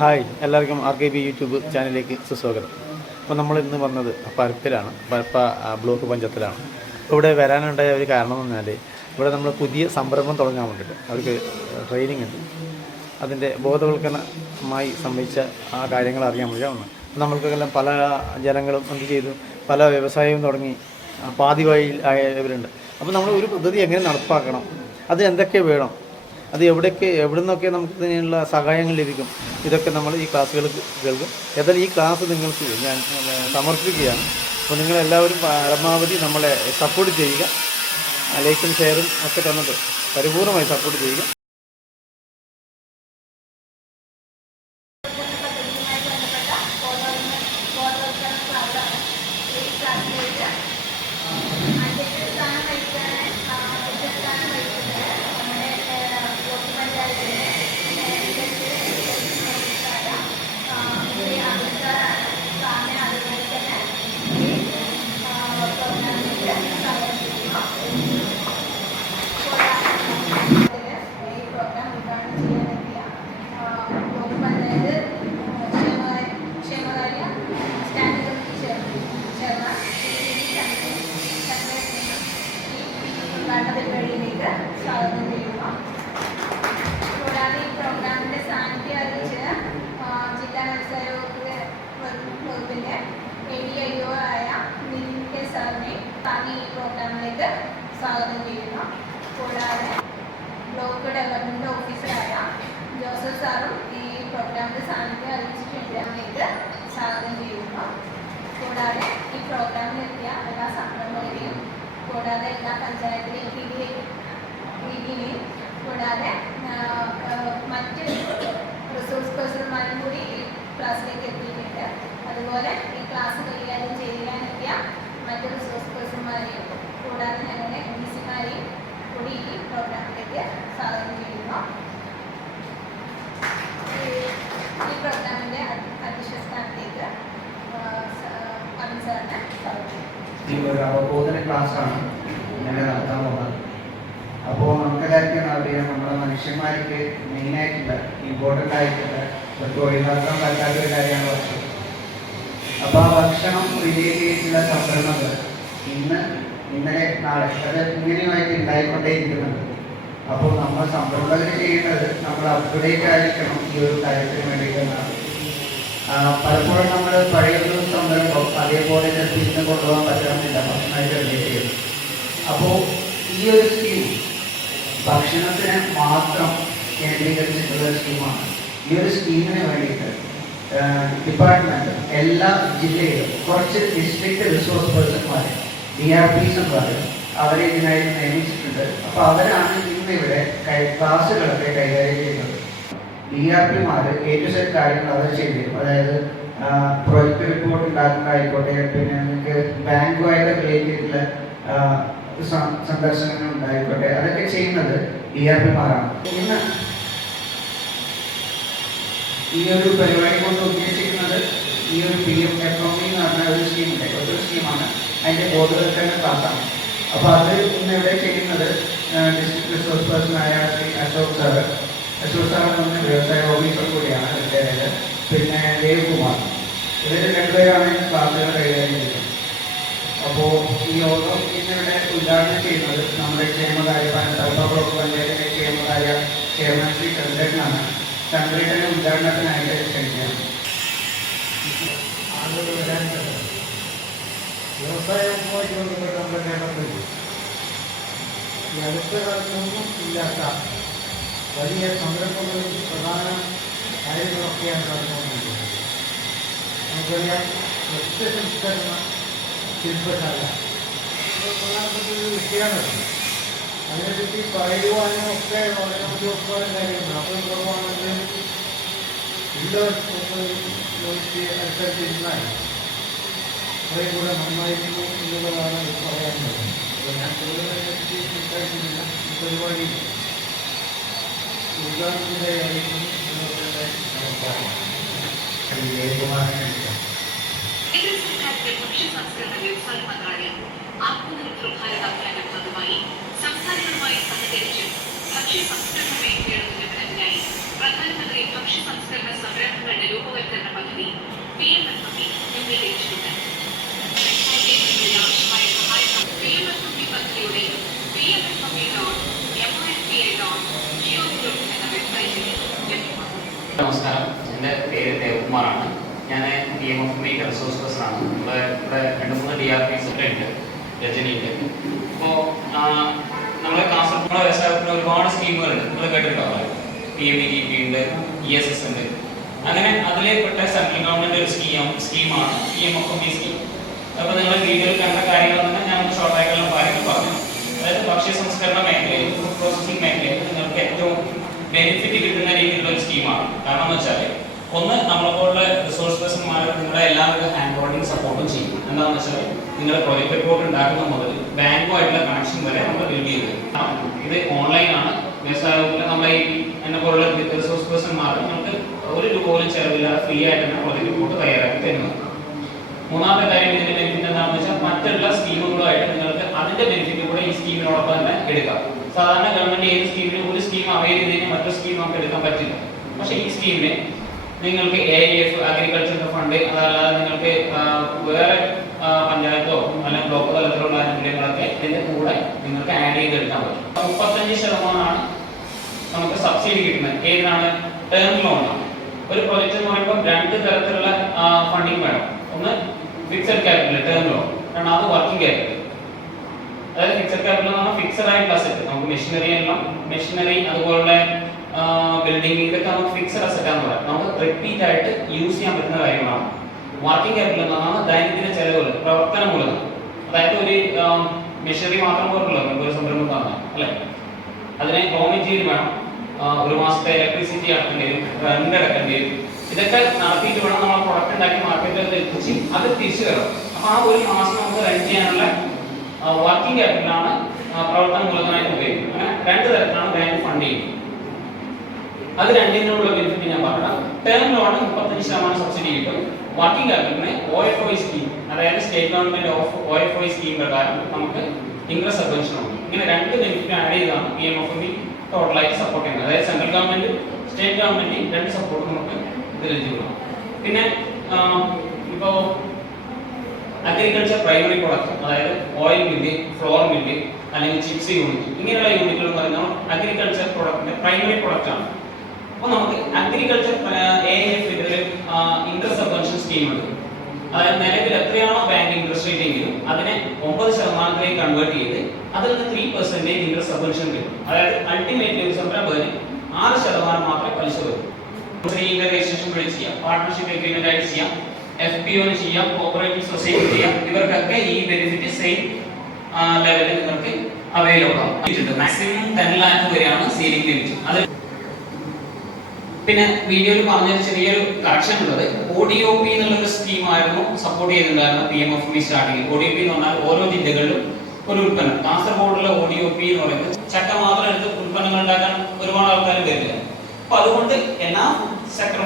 Hi, എല്ലാവർക്കും RKB YouTube ചാനലിലേക്ക് സുസ്വാഗതം. അപ്പോൾ നമ്മൾ ഇന്ന് വന്നത് പരപ്പിലാണ്, പരപ്പ ബ്ലോക്ക് പഞ്ചായത്തിലാണ്. അപ്പോൾ ഇവിടെ വരാനുണ്ടായ ഒരു കാരണം എന്ന് പറഞ്ഞാൽ ഇവിടെ നമ്മൾ പുതിയ സംരംഭം തുടങ്ങാൻ വേണ്ടിയിട്ട് അവർക്ക് ട്രെയിനിങ് ഉണ്ട്. അതിൻ്റെ ബോധവൽക്കരണമായി സംബന്ധിച്ച ആ കാര്യങ്ങൾ അറിയാൻ വേണ്ടിയാണ്. നമ്മൾക്കെല്ലാം പല ജനങ്ങളും എന്ത് ചെയ്തു, പല വ്യവസായവും തുടങ്ങി പാതി വഴിയിൽ ആയവരുണ്ട്. അപ്പോൾ നമ്മൾ ഒരു പദ്ധതി എങ്ങനെ നടപ്പാക്കണം, അത് എന്തൊക്കെ വേണം, അത് എവിടെ നിന്നൊക്കെ നമുക്ക് ഇതിനുള്ള സഹായങ്ങൾ ലഭിക്കും, ഇതൊക്കെ നമ്മൾ ഈ ക്ലാസ്സുകൾ കേൾക്കും. ഏതായാലും ഈ ക്ലാസ് നിങ്ങൾക്ക് ഞാൻ സമർപ്പിക്കുകയാണ്. അപ്പോൾ നിങ്ങളെല്ലാവരും പരമാവധി നമ്മളെ സപ്പോർട്ട് ചെയ്യുക. ലൈക്കും ഷെയറും ഒക്കെ തന്നിട്ട് പരിപൂർണമായി സപ്പോർട്ട് ചെയ്യുക. പരിപാടിയിലേക്ക് സ്വാഗതം ചെയ്യുന്നു. കൂടാതെ ഈ പ്രോഗ്രാമിന്റെ സാന്നിധ്യം അറിയിച്ച് ജില്ലാ വ്യവസായ വകുപ്പിന്റെ ADIO ആയ നിതിൻ കെ സാറിനെ താങ്ങി ഈ പ്രോഗ്രാമിലേക്ക് സ്വാഗതം ചെയ്യുന്നു. കൂടാതെ ബ്ലോക്ക് ഡെവലപ്മെന്റ് ഓഫീസറായ ജോസഫ് സാറും ഈ പ്രോഗ്രാമിന്റെ സാന്നിധ്യം അറിയിച്ചിട്ടുണ്ട്. അതിലേക്ക് സ്വാഗതം ചെയ്യുന്നു. കൂടാതെ ഈ പ്രോഗ്രാമിലെത്തിയ എല്ലാ സംരംഭകരെയും, കൂടാതെ എല്ലാ പഞ്ചായത്തിലെയും രീതിയിലെയും, കൂടാതെ മറ്റ് റിസോഴ്സ് പേഴ്സൺമാരും കൂടി ഈ ക്ലാസ്സിലേക്ക് എത്തിയിട്ടുണ്ട്. അതുപോലെ ഈ ക്ലാസ് കൈകാര്യം ചെയ്യാനെത്തിയ മറ്റ് റിസോഴ്സ് പേഴ്സൺമാരെയും കൂടാതെ ഞങ്ങളുടെ MDCമാരെയും കൂടി ഈ പ്രോഗ്രാമിലേക്ക് സ്വാഗതം ചെയ്യുന്നു. ഈ പ്രോഗ്രാമിൻ്റെ അധ്യക്ഷ സ്ഥാനത്തേക്ക് അരുൺ സാറിനെ സ്വാഗതം. ഒരു അവബോധന ക്ലാസ്സാണ് ഞങ്ങൾ നടത്താൻ പോകുന്നത്. അപ്പോൾ നമുക്കെല്ലാവർക്കും അറിയാം, നമ്മുടെ മനുഷ്യന്മാർക്ക് മെയിനായിട്ടുള്ള ഇമ്പോർട്ടൻ്റ് ആയിട്ടുള്ള അവർക്ക് ഒഴിവാക്കാൻ പറ്റാത്ത ഒരു കാര്യമാണ് ഭക്ഷണം. അപ്പോൾ ആ ഭക്ഷണം റിലേറ്റ് ചെയ്തിട്ടുള്ള സംരംഭങ്ങൾ ഇന്നലെ നാളെ അത് ഇങ്ങനെയുമായിട്ട് ഉണ്ടായിക്കൊണ്ടേയിരിക്കുന്നുണ്ട്. അപ്പോൾ നമ്മൾ സംരംഭകർ ചെയ്യേണ്ടത് നമ്മൾ അപ്ഡേറ്റ് ആയിരിക്കണം ഈ ഒരു കാര്യത്തിന് വേണ്ടിയിട്ടാണ്. പലപ്പോഴും നമ്മൾ പഴയൊരു സംരംഭം അതേപോലെ തിരിച്ചു കൊണ്ടുപോകാൻ പറ്റണമെന്നില്ല ഭക്ഷണമായിട്ട് റിലേറ്റ് ചെയ്ത്. അപ്പോൾ ഈ ഒരു സ്കീം ഭക്ഷണത്തിന് മാത്രം കേന്ദ്രീകരിച്ചിട്ടുള്ള സ്കീമാണ്. ഈ ഒരു സ്കീമിന് വേണ്ടിയിട്ട് ഡിപ്പാർട്ട്മെൻറ്റ് എല്ലാ ജില്ലയിലും കുറച്ച് ഡിസ്ട്രിക്ട് റിസോഴ്സ് പേഴ്സൺമാർ DRPs എന്ന് പറയും, അവരെ ഇതിനായിട്ട് നിയമിച്ചിട്ടുണ്ട്. അപ്പോൾ അവരാണ് ഇന്നിവിടെ ക്ലാസ്സുകളൊക്കെ കൈകാര്യം ചെയ്യുന്നത്. DRPമാർ A to Z കാര്യങ്ങൾ അവർ ചെയ്തു. അതായത് പ്രൊജക്ട് റിപ്പോർട്ട് ഉണ്ടാക്കുന്നതായിക്കോട്ടെ, പിന്നെ നിങ്ങൾക്ക് ബാങ്കുമായിട്ട് റിലേറ്റ് ചെയ്തിട്ടുള്ള സന്ദർശനങ്ങൾ ഉണ്ടായിക്കോട്ടെ, അതൊക്കെ ചെയ്യുന്നത് DRPമാരാണ്. ഇന്ന് ഈ ഒരു പരിപാടി കൊണ്ട് ഉദ്ദേശിക്കുന്നത് ഈ ഒരു PMFME എന്ന് പറഞ്ഞ ഒരു സ്കീമുണ്ട്, ഒരു സ്കീമാണ്. അതിൻ്റെ ബോധവൽക്കരണ ക്ലാസ്സാണ്. അപ്പോൾ അത് ഇന്ന് ഇവിടെ ചെയ്യുന്നത് ഡിസ്ട്രിക്ട് റിസോഴ്സ് പേഴ്സണായ ശ്രീ അശോക് സാറ് മുൻ വ്യവസായ ഓഫീസർ കൂടിയാണ് ഇതിൻ്റെ. പിന്നെ ദേവകുമാർ, ഇവർ രണ്ടുപേരാണ് ക്ലാസ്സുകൾ കൈകാര്യം ചെയ്യുന്നത്. അപ്പോൾ ഈ യോഗം ഇന്നിവിടെ ഉദ്ഘാടനം ചെയ്യുന്നത് നമ്മുടെ ക്ഷേമകാര്യ ബ്ലോക്ക് പഞ്ചായത്തിലെ ക്ഷേമകാര്യ ചെയർമാൻ ശ്രീ ചന്ദ്രേട്ടനാണ്. ചന്ദ്രേട്ടനെ ഉദ്ഘാടനത്തിനായിട്ട് ക്ഷണിക്കുകയാണ്. വ്യവസായവുമായി ബന്ധപ്പെട്ട് നമ്മുടെ കേരളത്തിൽ ഈ അടുത്ത കാലത്തൊന്നും ഇല്ലാത്ത വലിയ സംരംഭങ്ങളും പ്രധാന കാര്യങ്ങളൊക്കെയാണ് നടന്നുകൊണ്ടിരിക്കുന്നത്. നമുക്കറിയാം, ഭക്ഷ്യസംസ്കരണ ശില്പശാല പ്രധാനപ്പെട്ട ഒരു വിഷയമാണ്. അതിനെപ്പറ്റി പറയുവാനും ഒക്കെ വളരെ ഉദ്യോഗസ്ഥരും കാര്യമുണ്ട്. അപ്പോൾ കുറവാണെങ്കിലും അനുസരിച്ചിരുന്നാൽ അതേ കൂടെ നന്നായിരുന്നു എന്നുള്ളതാണ് പറയാനുള്ളത്. അപ്പോൾ ഞാൻ കൂടുതലതിനെപ്പറ്റി സംസാരിക്കുന്നില്ല. ഈ പരിപാടി ഉദ്ഘാടനത്തിനായിരിക്കും നിങ്ങളുടെ നമസ്കാരം. കേന്ദ്ര സർക്കാരിന്റെ ഭക്ഷ്യ സംസ്കരണ വ്യവസായ മന്ത്രാലയം ആത്മനിർഭർ ഭാരത് അഭിയാന്റെ ഭാഗമായി സംസ്ഥാനങ്ങളുമായി സഹകരിച്ച് ഭക്ഷ്യ സംസ്കരണ മേഖലയുടെ ഉന്നമനത്തിനായി പ്രധാനമന്ത്രി ഭക്ഷ്യ സംസ്കരണ സംരംഭങ്ങളുടെ രൂപവൽക്കരണ പദ്ധതി PMFME രൂപീകരിച്ചിട്ടുണ്ട്. ആവശ്യമായ സഹായം PMFME പദ്ധതിയുടെ PMFME.MISPI.gov.in എന്ന വെബ്സൈറ്റിൽ ലഭ്യമാകും. നമസ്കാരം, എൻ്റെ പേര് ദേവകുമാറാണ്. ഞാൻ PMFME റിസോഴ്സ് പേഴ്സണാണ്. നമ്മുടെ ഇവിടെ 2-3 DRPs ഒക്കെ ഉണ്ട്, രജനിയുണ്ട്. അപ്പോൾ നമ്മളെ കാസർഗോഡ് വ്യവസായത്തിന് ഒരുപാട് സ്കീമുകളുണ്ട്, നിങ്ങൾ കേട്ടിട്ടുണ്ടാവില്ല. PMEGP ഉണ്ട്, ESS ഉണ്ട്. അങ്ങനെ അതിലേപ്പെട്ട സെൻട്രൽ ഗവൺമെൻറ് ഒരു സ്കീമാണ് PMFME സ്കീം. അപ്പോൾ നിങ്ങൾ വീഡിയോയിൽ കണ്ട കാര്യങ്ങൾ തന്നെ ഞാൻ ഷോർട്ടായിട്ടുള്ള കാര്യങ്ങൾ പറഞ്ഞു. അതായത് ഭക്ഷ്യ സംസ്കരണ മേഖലയിൽ, ഫുഡ് പ്രോസസ്സിംഗ് മേഖലയിൽ നിങ്ങൾക്ക് ഏറ്റവും ബെനിഫിറ്റ് കിട്ടുന്ന രീതിയിലുള്ള ഒരു സ്കീമാണ്. കാരണം എന്ന് വെച്ചാൽ ഒന്ന്, നമ്മളെപ്പോലുള്ള റിസോഴ്സ് പേഴ്സൺമാർ നിങ്ങളുടെ എല്ലാവരുടെ ഹാൻഡ് ഹോൾഡിംഗ് സപ്പോർട്ടും ചെയ്യും. എന്താണെന്ന് വെച്ചാൽ നിങ്ങളുടെ പ്രോജക്റ്റ് റിപ്പോർട്ട് ഉണ്ടാക്കുന്ന മുതൽ ബാങ്കുമായിട്ടുള്ള കണക്ഷൻ വരെ നമ്മൾ ബിൽഡ് ചെയ്ത് ഇത് ഓൺലൈനാണ്. വ്യവസായത്തിൽ നമ്മളെ എന്നെ പോലുള്ള റിസോഴ്സ് പേഴ്സൺമാർ നമുക്ക് ഒരു രൂപ പോലും ചിലവില്ലാതെ ഫ്രീ ആയിട്ട് തന്നെ പ്രോജക്റ്റ് റിപ്പോർട്ട് തയ്യാറാക്കി തരുന്നത്. മൂന്നാമത്തെ കാര്യം ഇതിന്റെ ബെനിഫിറ്റ് എന്താണെന്ന് വെച്ചാൽ മറ്റുള്ള സ്കീമുകളുമായിട്ട് നിങ്ങൾക്ക് അതിന്റെ ബെനിഫിറ്റ് കൂടെ ഈ സ്കീമിനോടൊപ്പം തന്നെ എടുക്കാം. സാധാരണ ഗവൺമെന്റ് ഏത് സ്കീമിലും ഒരു സ്കീം അവൈൽ ചെയ്തതിന് മറ്റൊരു സ്കീം നമുക്ക് എടുക്കാൻ പറ്റില്ല. പക്ഷേ ഈ സ്കീമിന് നിങ്ങൾക്ക് AIF അഗ്രികൾച്ചർ ഫണ്ട്, അതല്ലാതെ നിങ്ങൾക്ക് വേറെ പഞ്ചായത്തോ അല്ലെങ്കിൽ ബ്ലോക്ക് തലത്തിലുള്ള ആനുകൂല്യങ്ങളൊക്കെ ഇതിന്റെ കൂടെ നിങ്ങൾക്ക് ആഡ് ചെയ്തെടുക്കാൻ പറ്റും. 35% നമുക്ക് സബ്സിഡി കിട്ടുന്നത്. ഏതിനാണ്? ടേം ലോണാണ്. ഒരു പ്രൊജക്ട് എന്ന് പറയുമ്പോൾ 2 തരത്തിലുള്ള ഫണ്ടിങ് വേണം. ഒന്ന് ഫിക്സഡ് ക്യാപിറ്റൽ ടേം ലോൺ, രണ്ടാമത് വർക്കിംഗ് ക്യാപിറ്റൽ. അതായത് ഫിക്സഡ് ക്യാപിറ്റൽ എന്ന് പറഞ്ഞാൽ ഫിക്സഡ് ആയിട്ടുള്ള അസറ്റ്, നമുക്ക് മെഷീനറി അതുപോലെ ബിൽഡിംഗ്, ഇതൊക്കെ നമുക്ക് ഫിക്സഡ് അസറ്റ് ആണെന്ന് പറയാം. നമുക്ക് റിപ്പീറ്റ് ആയിട്ട് യൂസ് ചെയ്യാൻ പറ്റുന്ന കാര്യങ്ങളാണ്. വർക്കിംഗ് ക്യാപിറ്റൽ എന്ന് പറഞ്ഞാൽ ദൈനംദിന ചെലവുകൾ, പ്രവർത്തന മൂലധനം. അതായത് ഒരു മെഷീനറി മാത്രം പോലുള്ളൂ നമുക്ക് ഒരു സംരംഭം കാണാം അല്ലേ. അതിനെ റോ മെറ്റീരിയൽ വേണം, ഒരു മാസത്തെ ഇലക്ട്രിസിറ്റി അടക്കേണ്ടി വരും, റെന്റ് അടക്കേണ്ടി വരും. ഇതൊക്കെ നടത്തിയിട്ട് വേണം നമ്മൾ പ്രൊഡക്റ്റ് ഉണ്ടാക്കി മാർക്കറ്റിൽ എത്തിച്ച് അത് തിരിച്ചു തരണം. അപ്പോൾ ആ ഒരു മാസം നമുക്ക് റൺ ചെയ്യാനുള്ള വർക്കിംഗ് ക്യാപിറ്റലാണ് പ്രവർത്തന മൂലധനമായിട്ട് ഉപയോഗിക്കുന്നത്. അങ്ങനെ 2 തരത്തിലാണ് ബാങ്ക് ഫണ്ട് ചെയ്യുന്നത്. അത് രണ്ടിനുള്ള ബെനിഫിറ്റ് ഞാൻ പറയാം. ടേം ലോൺ 35% സബ്സിഡി കിട്ടും. വർക്കിംഗ് ക്യാപിറ്റലിന് OFOI സ്കീം, അതായത് സ്റ്റേറ്റ് ഗവൺമെന്റ് OFOI സ്കീം പ്രകാരം നമുക്ക് ഇൻട്രസ്റ്റ് സബ്വെൻഷൻ ഉണ്ട്. ഇങ്ങനെ 2 ബെനിഫിറ്റ് ആഡ് ചെയ്താണ് PMFME ടോട്ടലായിട്ട് സപ്പോർട്ട് ചെയ്യുന്നത്. അതായത് central government, state government 2 support നമുക്ക് ഇതിൽ ലഭിക്കും. പിന്നെ ഇപ്പോൾ അഗ്രികൾച്ചർ പ്രൈമറി പ്രൊഡക്റ്റ്, അതായത് ഓയിൽ മില്ല്, ഫ്ലോർ മില്ല് അല്ലെങ്കിൽ ചിപ്സ് യൂണിറ്റ്, ഇങ്ങനെയുള്ള യൂണിറ്റുകൾ എന്ന് പറയുന്നത് അഗ്രികൾച്ചർ പ്രൊഡക്റ്റിന്റെ പ്രൈമറി പ്രൊഡക്റ്റ് ആണ്. അപ്പോൾ നമുക്ക് agriculture AIF interest subvention scheme ഉണ്ട്. അതായത് നിലവിൽ എത്രയാണോ ബാങ്ക് ഇൻട്രസ്റ്റ് റേറ്റ് എങ്കിലും അതിനെ 9% കൺവേർട്ട് ചെയ്ത് അതിൽ നിന്ന് 3% ഇൻട്രസ്റ്റ് സബ്വെൻഷൻ കിട്ടും. അതായത് അൾട്ടിമേറ്റ്ലി ഒരു സംരംഭത്തിന് 6% മാത്രമേ പലിശ വരും. രജിസ്ട്രേഷൻ വഴി ചെയ്യാം, പാർട്ട്ണർഷിപ്പ് എഗ്രിമെന്റ് ആയിട്ട് ചെയ്യാം, FPO ചെയ്യാം, കോപ്പറേറ്റീവ് സൊസൈറ്റി ചെയ്യാം. ഇവർക്കൊക്കെ ഈ ബെനിഫിറ്റ് സെയിം ലെവലിൽ നിങ്ങൾക്ക് അവൈലബിൾ ആണ്. മാക്സിമം 10 lakh വരെയാണ് സീലിംഗ് ലിമിറ്റ്. അത് പിന്നെ വീഡിയോയിൽ പറഞ്ഞൊരു ചെറിയൊരു കറക്ഷൻ ഉള്ളത്, ODOP എന്നുള്ളൊരു സ്കീമായിരുന്നു സപ്പോർട്ട് ചെയ്തിട്ടുണ്ടായിരുന്നു PMFME സ്റ്റാർട്ടിങ്. ODOP എന്ന് പറഞ്ഞാൽ ഓരോ ജില്ലകളിലും ഒരു ഉൽപ്പന്നം. കാസർഗോഡുള്ള ODOP എന്ന് പറയുന്നത് ചക്ക മാത്രം എടുത്ത് ഉൽപ്പന്നങ്ങൾ ഉണ്ടാക്കാൻ ഒരുപാട് ആൾക്കാർ വരില്ല. അപ്പൊ അതുകൊണ്ട് എല്ലാ സെക്ടർ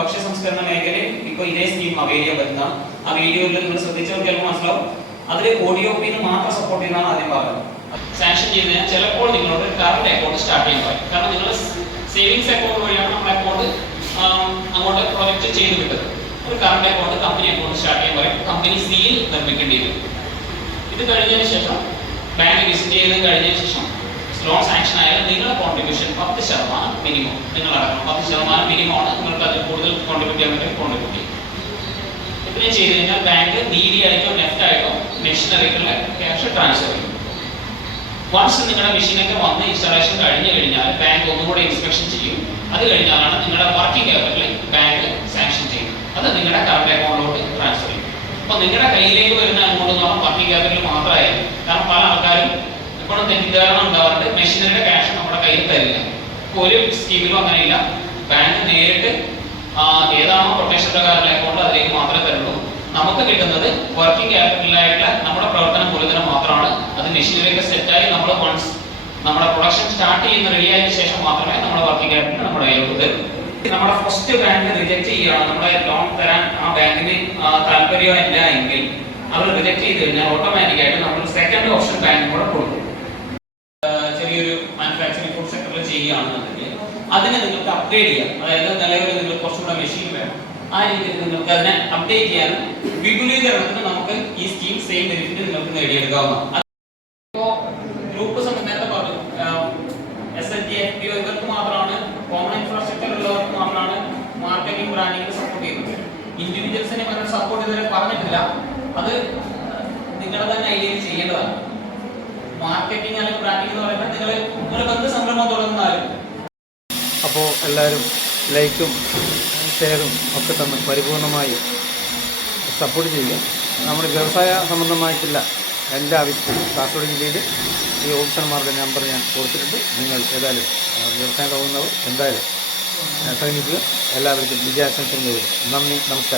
ഭക്ഷ്യ സംസ്കരണ മേഖലയിൽ ഇപ്പോൾ ഇതേ സ്കീം അവൈൽ ചെയ്യാൻ പറ്റുന്നതാണ്. ആ വീഡിയോയിൽ നിങ്ങൾ ശ്രദ്ധിച്ചവർക്ക് ചിലപ്പോൾ മനസ്സിലാവും. അതിൽ ODOP മാത്രം സപ്പോർട്ട് ചെയ്യുന്നതാണ് ആദ്യം പറഞ്ഞത്. സാങ്ഷൻ ചെയ്തതിനാൽ ചിലപ്പോൾ നിങ്ങളോട് കറണ്ട് അക്കൗണ്ട് സ്റ്റാർട്ട് ചെയ്യാൻ പറയും. കാരണം നിങ്ങൾ സേവിങ്സ് അക്കൗണ്ട് വഴിയാണ് നമ്മൾ അക്കൗണ്ട് അങ്ങോട്ട് പ്രൊജക്റ്റ് ചെയ്ത് കിട്ടുന്നത്. ഒരു current account, company account start ചെയ്യാൻ പറയും. കമ്പനി സീൽ നിർമ്മിക്കേണ്ടി വരും. ഇത് കഴിഞ്ഞതിന് ശേഷം ബാങ്ക് വിസിറ്റ് ചെയ്ത് കഴിഞ്ഞതിന് ശേഷം ലോൺ സാങ്ഷൻ ആയാലും നിങ്ങളുടെ കോൺട്രിബ്യൂഷൻ 10% മിനിമം നിങ്ങൾ അടക്കണം. 10% മിനിമം ആണ്. നിങ്ങൾക്ക് അതിൽ കൂടുതൽ കോൺട്രിബ്യൂട്ട് ചെയ്യാൻ പറ്റും, കോൺട്രിബ്യൂട്ട് ചെയ്യും. ഇത്രയും ചെയ്ത് കഴിഞ്ഞാൽ ബാങ്ക് DD ആയിട്ടോ നെഫ്റ്റ് ആയിട്ടോ മെഷീനറിക്കുള്ള ക്യാഷ് ട്രാൻസ്ഫർ ചെയ്യും. വൺസ് നിങ്ങളുടെ മെഷീനൊക്കെ വന്ന് ഇൻസ്റ്റാളേഷൻ കഴിഞ്ഞു കഴിഞ്ഞാൽ ബാങ്ക് ഒന്നുകൂടെ ഇൻസ്പെക്ഷൻ ചെയ്യും. അത് കഴിഞ്ഞാലാണ് നിങ്ങളുടെ വർക്കിംഗ് ക്യാപിറ്റൽ ബാങ്ക് സാങ്ഷൻ ചെയ്യും. അത് നിങ്ങളുടെ കറണ്ട് അക്കൗണ്ടിലോട്ട് ട്രാൻസ്ഫർ ചെയ്യും. അപ്പോൾ നിങ്ങളുടെ കയ്യിലേക്ക് വരുന്ന എമൗണ്ട് എന്ന് പറഞ്ഞാൽ വർക്കിംഗ് ക്യാപിറ്റൽ മാത്രമായിരിക്കും. കാരണം പല ആൾക്കാരും ഇപ്പോഴും തെറ്റിദ്ധാരണ ഉണ്ടാവാറുണ്ട്, മെഷീനറിയുടെ ക്യാഷ് നമ്മുടെ കയ്യിൽ തരില്ല. ഇപ്പോൾ ഒരു സ്കീമിലും അങ്ങനെയില്ല. ബാങ്ക് നേരിട്ട് ഏതാണോ കൊട്ടേഷൻ പ്രകാരമുള്ള അക്കൗണ്ട് അതിലേക്ക് മാത്രമേ തരുള്ളൂ. നമുക്ക് കിട്ടുന്നത് വർക്കിംഗ് ക്യാപിറ്റലായിട്ടുള്ള നമ്മുടെ പ്രവർത്തന മൂലധനം മാത്രമാണ്. അത് മെഷീനറിയൊക്കെ സെറ്റായി നമ്മൾ വൺസ് നമ്മുടെ പ്രൊഡക്ഷൻ സ്റ്റാർട്ട് ചെയ്യുന്ന റെഡി ആയതിനു ശേഷം മാത്രമേ നമ്മുടെ വർക്കിംഗ് ക്യാപിറ്റൽ നമ്മുടെ കയ്യിലോട്ട് തരൂ. നമ്മുടെ ഫസ്റ്റ് ബാങ്ക് റിജക്ട് ചെയ്യുകയാണ്, നമ്മുടെ ലോൺ തരാൻ ആ ബാങ്കിന് താല്പര്യമില്ല എങ്കിൽ അവർ റിജക്ട് ചെയ്ത് കഴിഞ്ഞാൽ ഓട്ടോമാറ്റിക്കായിട്ട് നമ്മൾ സെക്കൻഡ് ഓപ്ഷൻ ബാങ്ക് കൂടെ കൊടുക്കും. ചെറിയൊരു മാനുഫാക്ചറിംഗ് ഫുഡ് സെക്ടറിൽ ചെയ്യുകയാണെന്നുണ്ടെങ്കിൽ അതിന് നിങ്ങൾക്ക് അപ്ഗ്രേഡ് ചെയ്യാം. അതായത് നിലവിൽ നിങ്ങൾ കുറച്ചുകൂടെ മെഷീൻ വേണം, ആ രീതിയിൽ നിങ്ങൾക്ക് അതിനെ അപ്ഡേറ്റ് ചെയ്യാനും വിപുലീകരണത്തിന് നമുക്ക് ഈ സ്കീം സെയിം ബെനിഫിറ്റ് നിങ്ങൾക്ക് നേടിയെടുക്കാവുന്നതാണ്. ഇപ്പോൾ ഗ്രൂപ്പ് നേരത്തെ പറഞ്ഞു, SLG, FPO ഇവർക്ക് മാത്രമാണ്, കോമൺ ഇൻഫ്രാസ്ട്രക്ചർ ഉള്ളവർക്ക് മാത്രമാണ് മാർക്കറ്റിംഗ് ബ്രാൻഡിങ്ങിന് സപ്പോർട്ട് ചെയ്യുന്നത്. ഇൻഡിവിജ്വൽസിനെ അങ്ങനെ സപ്പോർട്ട് ഇതുവരെ പറഞ്ഞിട്ടില്ല. അത് നിങ്ങളുടെ തന്നെ ഐഡിയയിൽ ചെയ്യേണ്ടതാണ്. മാർക്കറ്റിംഗ് അല്ലെങ്കിൽ ബ്രാൻഡിംഗ് എന്ന് പറയുമ്പോൾ നിങ്ങൾ എന്ത് സംരംഭം തുടങ്ങുന്നാലും. അപ്പോൾ എല്ലാവരും ലൈക്കും ഷെയറും ഒക്കെ തന്ന് പരിപൂർണമായി സപ്പോർട്ട് ചെയ്യുക. നമ്മുടെ വ്യവസായ സംബന്ധമായിട്ടുള്ള എല്ലാ ആവശ്യത്തിനും കാസർഗോഡ് ജില്ലയിൽ ഈ ഓഫീസർമാരുടെ നമ്പർ ഞാൻ കൊടുത്തിട്ടുണ്ട്. നിങ്ങൾ ഏതായാലും വ്യവസായം തുടങ്ങുന്നവർ എന്തായാലും ശ്രമിക്കുക. എല്ലാവർക്കും വിജയാശംസകൾ നേരുന്നു. നന്ദി, നമസ്കാരം.